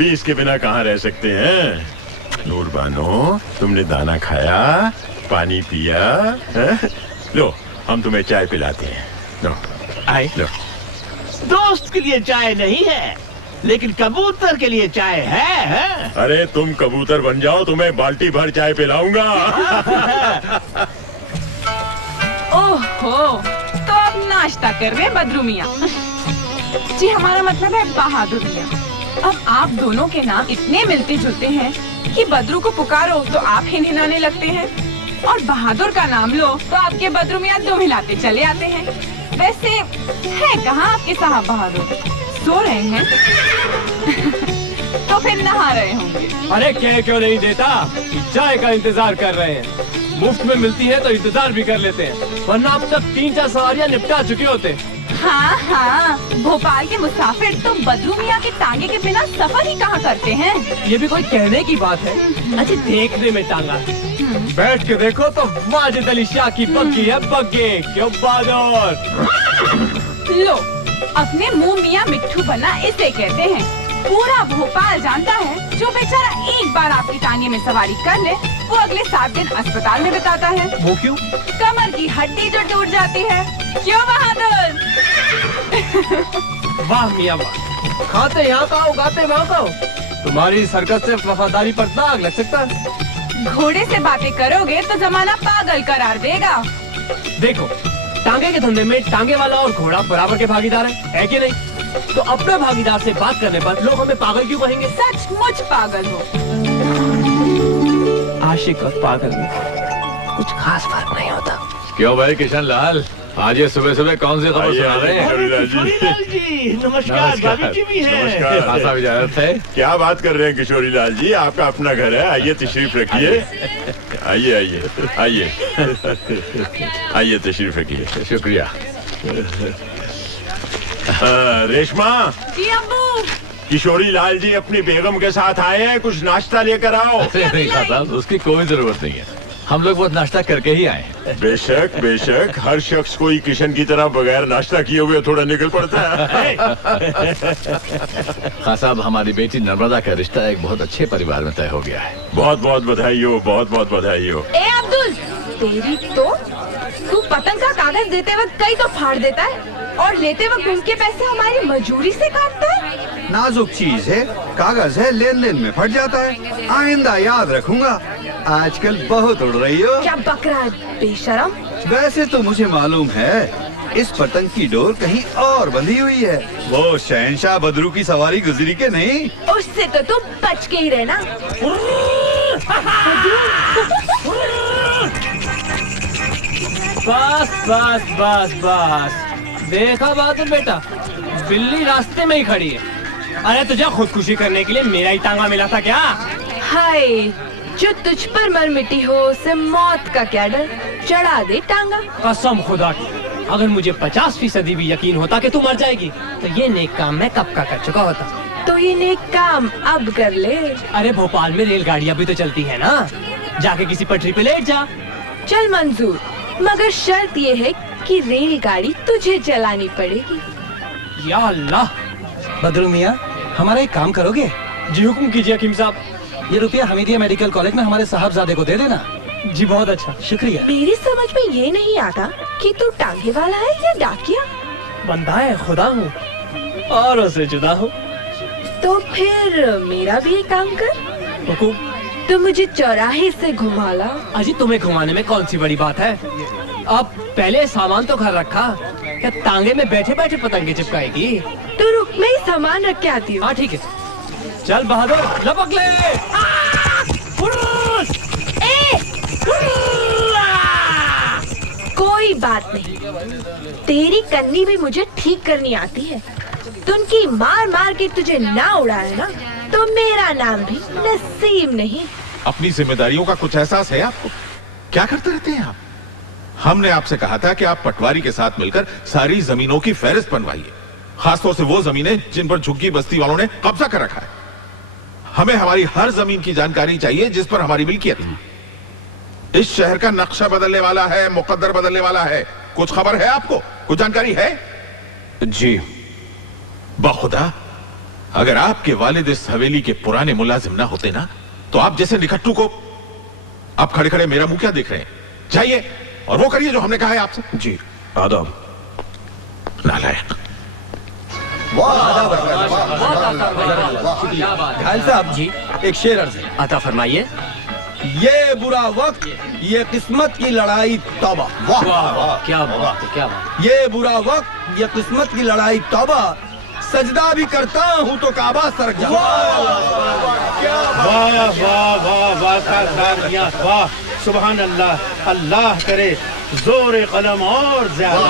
भी इसके बिना कहाँ रह सकते हैं। नूरबानो, तुमने दाना खाया, पानी पिया है? लो, हम तुम्हें चाय पिलाते हैं। लो, आए लो। दोस्त के लिए चाय नहीं है, लेकिन कबूतर के लिए चाय है? अरे तुम कबूतर बन जाओ, तुम्हें बाल्टी भर चाय पिलाऊंगा। ओहो, तो अब नाश्ता कर रहे हैं बदरू मियाँ। जी हमारा मतलब है बहादुर मियाँ। अब आप दोनों के नाम इतने मिलते जुलते हैं कि बदरू को पुकारो तो आप हिनहिनाने लगते हैं, और बहादुर का नाम लो तो आपके बदरू मियाँ दुम हिलाते चले आते हैं। वैसे है कहाँ आपके साहब बहादुर? सो रहे हैं? तो फिर नहा रहे होंगे। अरे कह क्यों नहीं देता, चाय का इंतजार कर रहे हैं। मुफ्त में मिलती है तो इंतजार भी कर लेते हैं, वरना अब तक 3-4 सवारियां निपटा चुके होते। हाँ हाँ, भोपाल के मुसाफिर तो बदरू मियाँ के टांगे के बिना सफर ही कहाँ करते हैं। ये भी कोई कहने की बात है? अच्छा देखने में टांगा, बैठ के देखो तो वाजिद अली शाह की बग्गी है, बग्गी। क्यों बहादुर? लो, अपने मुंह मियाँ मिट्ठू बना इसे कहते हैं। पूरा भोपाल जानता है, जो बेचारा एक बार आपकी टांगे में सवारी कर ले, वो अगले 7 दिन अस्पताल में बिताता है। वो क्यों? कमर की हड्डी जो टूट जाती है। क्यों बहादुर? वाह मियाँ वाह, खाते यहाँ का हो, गाते वहाँ का हो। तुम्हारी सर्कस से वफादारी पर दाग लग सकता है। घोड़े से बातें करोगे तो जमाना पागल करार देगा। देखो, टांगे के धंधे में टांगे वाला और घोड़ा बराबर के भागीदार है कि नहीं? तो अपने भागीदार से बात करने पर लोग हमें पागल क्यों कहेंगे? सचमुच पागल हो। आशिक और पागल में कुछ खास फर्क नहीं होता। क्यों भाई किशन लाल, आज ये सुबह सुबह कौन सी खबर सुना रहे हैं? किशोरीलाल जी नमस्कार। भाभी जी भी हैं। खासा इजाजत है। क्या बात कर रहे हैं किशोरी लाल जी, आपका अपना घर है, आइए तशरीफ रखिए। आइए आइए आइए आइए तशरीफ रखिए। शुक्रिया। रेशमा, जी अब्बू। किशोरी लाल जी अपनी बेगम के साथ आए हैं, कुछ नाश्ता लेकर आओ। नहीं खाता, उसकी कोई जरूरत नहीं है, हम लोग बहुत नाश्ता करके ही आए हैं। बेशक बेशक, हर शख्स कोई किशन की तरह बगैर नाश्ता किए हुए थोड़ा निकल पड़ता है। खान साहब, हमारी बेटी नर्मदा का रिश्ता एक बहुत अच्छे परिवार में तय हो गया है। बहुत बहुत बधाई हो, बहुत बहुत बधाई हो। ए अब्दुल, तेरी तो तू पतंग का कागज देते वक्त कई तो फाड़ देता है, और लेते वक्त उनके पैसे हमारी मजूरी से काटता है। नाजुक चीज है, कागज है, लेन देन में फट जाता है। आइंदा याद रखूंगा। आजकल बहुत उड़ रही हो। क्या बक रहा है बेशरम? वैसे तो मुझे मालूम है, इस पतंग की डोर कहीं और बंधी हुई है। वो शहंशाह बदरू की सवारी गुजरी के नहीं? उससे तो तुम बच के ही रहना। बस बस बस बस, देखा बहादुर बेटा, बिल्ली रास्ते में ही खड़ी है। अरे तुझे खुदकुशी करने के लिए मेरा ही टांगा मिला था क्या? हाय, जो तुझ पर मर मिटी हो उसे मौत का क्या डर, चढ़ा दे टांगा। कसम खुदा की, अगर मुझे 50% भी यकीन होता कि तू मर जाएगी, तो ये नेक काम मैं कब का कर चुका होता। तो ये नेक काम अब कर ले। अरे भोपाल में रेलगाड़ियाँ भी तो चलती है ना, जाके किसी पटरी पे लेट जा। चल मंजूर, मगर शर्त ये है कि रेलगाड़ी तुझे चलानी पड़ेगी। या अल्लाह। बदरू मियाँ, हमारा एक काम करोगे? जी हुक्म कीजिए हकीम साहब। ये रुपया हमीदिया मेडिकल कॉलेज में हमारे साहबजादे को दे देना। जी बहुत अच्छा, शुक्रिया। मेरी समझ में ये नहीं आता कि तू टांगे वाला है या डाकिया। बंदा है खुदा हूँ, औरों से जुदा हूँ। तो फिर मेरा भी एक काम कर, हुकुम। तो मुझे चौराहे से घुमा ला। अजी तुम्हें घुमाने में कौन सी बड़ी बात है? अब पहले सामान तो घर रखा, क्या टांगे में बैठे बैठे पतंगे चिपकाएगी? तो रुक, मैं सामान रख के आती हूँ। हाँ ठीक है, चल बहादुर लपक ले। कोई बात नहीं, तेरी कन्नी भी मुझे ठीक करनी आती है। तुनकी मार मार के तुझे ना उड़ाए ना, तो मेरा नाम भी नसीब नहीं। अपनी जिम्मेदारियों का कुछ एहसास है आपको? क्या करते रहते हैं आप? हमने आपसे कहा था कि आप पटवारी के साथ मिलकर सारी जमीनों की फहरिस्त बनवाइए, खासतौर से वो जमीनें जिन पर झुग्गी बस्ती वालों ने कब्जा कर रखा है। हमें हमारी हर जमीन की जानकारी चाहिए जिस पर हमारी मिल्कियत है। इस शहर का नक्शा बदलने वाला है, मुकद्दर बदलने वाला है। कुछ खबर है आपको? कुछ जानकारी है? जी बखुदा, अगर आपके वालिद इस हवेली के पुराने मुलाजिम ना होते ना, तो आप जैसे निकट्टू को आप खड़े खड़े मेरा मुंह क्या देख रहे हैं? जाइए और वो करिए जो हमने कहा है आपसे। जी आदाब। नालायक। घायल साहब जी, एक शेर अर्ज है। अता फरमाइए। ये बुरा वक्त, ये किस्मत की लड़ाई तौबा। वाह वाह, क्या बात है, क्या बात। ये बुरा वक्त, ये किस्मत की लड़ाई तौबा, सजदा भी करता हूँ तो काबा सरक जाता। वाह वाह वाह वाह वाह, सुभान अल्लाह। अल्लाह करे जोर कलम और ज्यादा।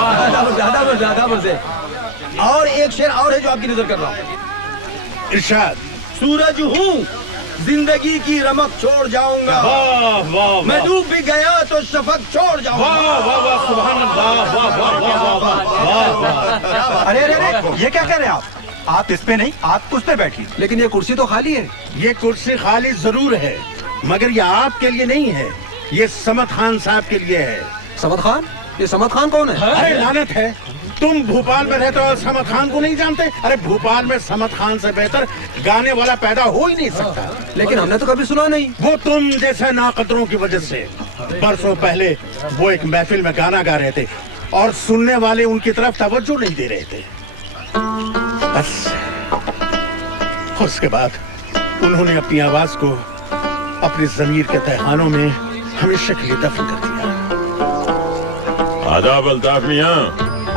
और एक शेर और है जो आपकी नजर कर रहा हूँ। इरशाद। सूरज हूँ, जिंदगी की रमक छोड़ जाऊंगा। वाह वाह, मैं डूब भी गया तो शफक छोड़ जाऊंगा। वाह वाह वाह, सुभान अल्लाह। वाह वाह वाह वाह। अरे ये क्या कह रहे हैं आप इस पे नहीं, आप उस पे बैठिए। लेकिन ये कुर्सी तो खाली है। ये कुर्सी खाली जरूर है, मगर ये आपके लिए नहीं है, ये समद खान साहब के लिए है। समद खान? ये समद खान कौन है? अरे लानत है, तुम भोपाल में रहते हो और समद खान को नहीं जानते? अरे भोपाल में समद खान से बेहतर गाने वाला पैदा हो ही नहीं सकता। लेकिन हमने तो कभी सुना नहीं। वो तुम जैसे नाकदरों की वजह से। बरसों पहले वो एक महफिल में गाना गा रहे थे और सुनने वाले उनकी तरफ तवज्जो नहीं दे रहे थे। बस उसके बाद उन्होंने अपनी आवाज को अपनी जमीर के तहखानों में हमेशा के लिए दफन कर दिया। आदाब अल्ताफ मियाँ।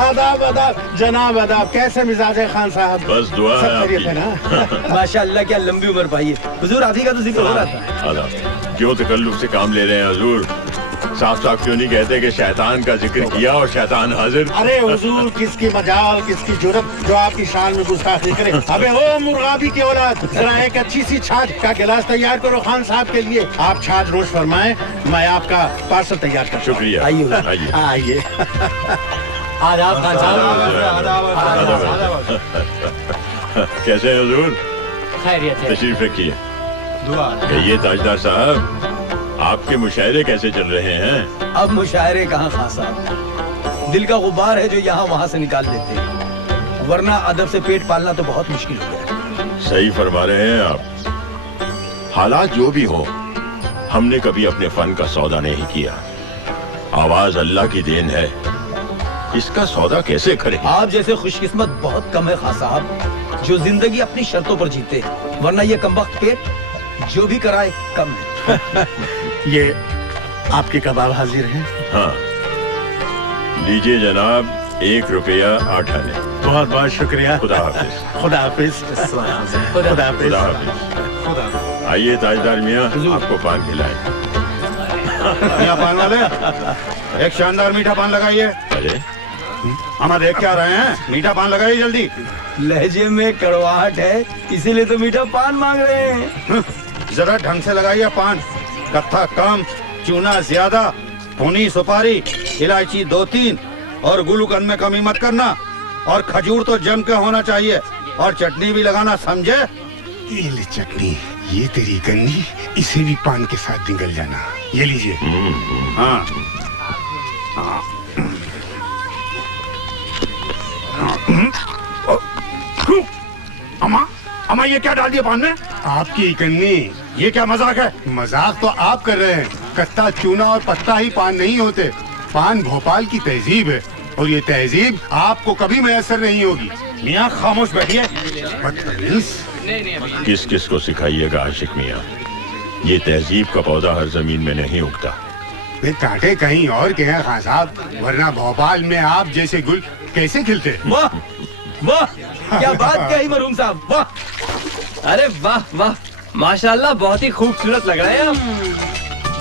आदाब आदाब जनाब, आदाब। कैसे मिजाज है खान साहब? बस दुआ है सब खैरियत आपकी। है ना? माशाअल्लाह, क्या लंबी उम्र पाई है। हुजूर, आप ही का तो जिक्र हो रहा था। आदाब। क्यों तकल्लुफ से काम ले रहे हैं हुजूर? साफ साफ क्यों नहीं कहते कि शैतान का जिक्र किया और शैतान हाजिर? अरे हुजूर, किसकी मजाल, किसकी जुर्रत जो आपकी शान में गुस्ताखी करे। अबे ओ मुर्गाबी की औलाद, जरा एक अच्छी सी छाछ का गिलास तैयार करो खान साहब के लिए। आप छाछ रोज फरमाएं, मैं आपका पार्सल तैयार कर। शुक्रिया। आइए। आइए। आइए। आदाब खान कैसे हैं हुजूर? खैरियत है। तशरीफ रखिए। कहिए ताजदार साहब, आपके मुशायरे कैसे चल रहे हैं? अब मुशायरे कहाँ खान साहब, दिल का गुब्बार है जो यहाँ वहाँ से निकाल देते हैं, वरना अदब से पेट पालना तो बहुत मुश्किल हो गया। सही फरमा रहे हैं आप। हालात जो भी हो, हमने कभी अपने फन का सौदा नहीं किया। आवाज अल्लाह की देन है, इसका सौदा कैसे करें? आप जैसे खुशकिस्मत बहुत कम है खान साहब, जो जिंदगी अपनी शर्तों पर जीते, वरना ये कमबख्त पेट जो भी कराए कम है। ये आपके कबाब हाजिर हैं। हाँ, लीजिए जनाब, 1 रुपया 8 आने। बहुत बहुत शुक्रिया। खुदा हाफिज। खुदा हाफिज। खुदा हाफिज। खुदा हाफिज। आइए ताजदार मियाँ, आपको पान खिलाएं। यहाँ पान वाले, एक शानदार मीठा पान लगाइए। अरे हम देख क्या रहे हैं, मीठा पान लगाइए जल्दी। लहजे में कड़वाहट है, इसीलिए तो मीठा पान मांग रहे हैं। जरा ढंग से लगाइए पान, कत्था कम, चूना ज्यादा, भुनी सुपारी, इलायची 2-3 और गुलूकंद में कमी मत करना, और खजूर तो जम के होना चाहिए, और चटनी भी लगाना, समझे? ये ले चटनी, ये तेरी गन्नी, इसे भी पान के साथ निगल जाना। ये लीजिए। हाँ। अम्मा ये क्या डाल दिया पान में? आपकी गन्नी। ये क्या मजाक है? मजाक तो आप कर रहे हैं। कत्ता, चूना और पत्ता ही पान नहीं होते। पान भोपाल की तहजीब है, और ये तहजीब आपको कभी मैसर नहीं होगी। मियाँ खामोश बैठिए। बदतमीज। किस किस को सिखाइएगा आशिक मियाँ, ये तहजीब का पौधा हर जमीन में नहीं उगता। वे कांटे कहीं और के हैं खान साहब, वरना भोपाल में आप जैसे गुल कैसे खिलते? वाह वाह, क्या बात कही मरहूम साहब, वाह। अरे वाह वाह, माशाल्लाह, बहुत ही खूबसूरत लग रहे हैं आप।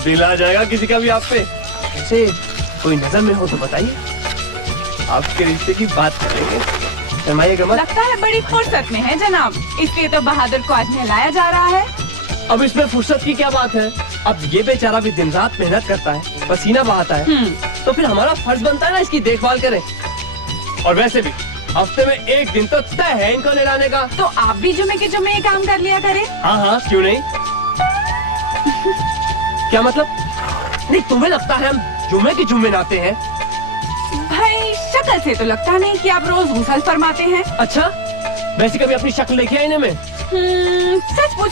दिल आ जाएगा किसी का भी आप पे। ऐसे कोई नजर में हो तो बताइए, आपके रिश्ते की बात करेंगे। फरमाइएगा मत। लगता है बड़ी फुर्सत में है जनाब, इसलिए तो बहादुर को आज नहलाया जा रहा है। अब इसमें फुर्सत की क्या बात है? अब ये बेचारा भी दिन रात मेहनत करता है, पसीना बहाता है, तो फिर हमारा फर्ज बनता है ना इसकी देखभाल करें। और वैसे भी हफ्ते में 1 दिन तो तय है इनको नहलाने का। तो आप भी जुमे के जुमे ये काम कर लिया करें। हाँ हाँ, क्यों नहीं। क्या मतलब? नहीं, तुम्हें लगता है हम जुमे के जुम्मे नहाते हैं? भाई शक्ल से तो लगता नहीं कि आप रोज गुसल फरमाते हैं। अच्छा, वैसे कभी अपनी शक्ल देखी है इन्हें में? सच पूछ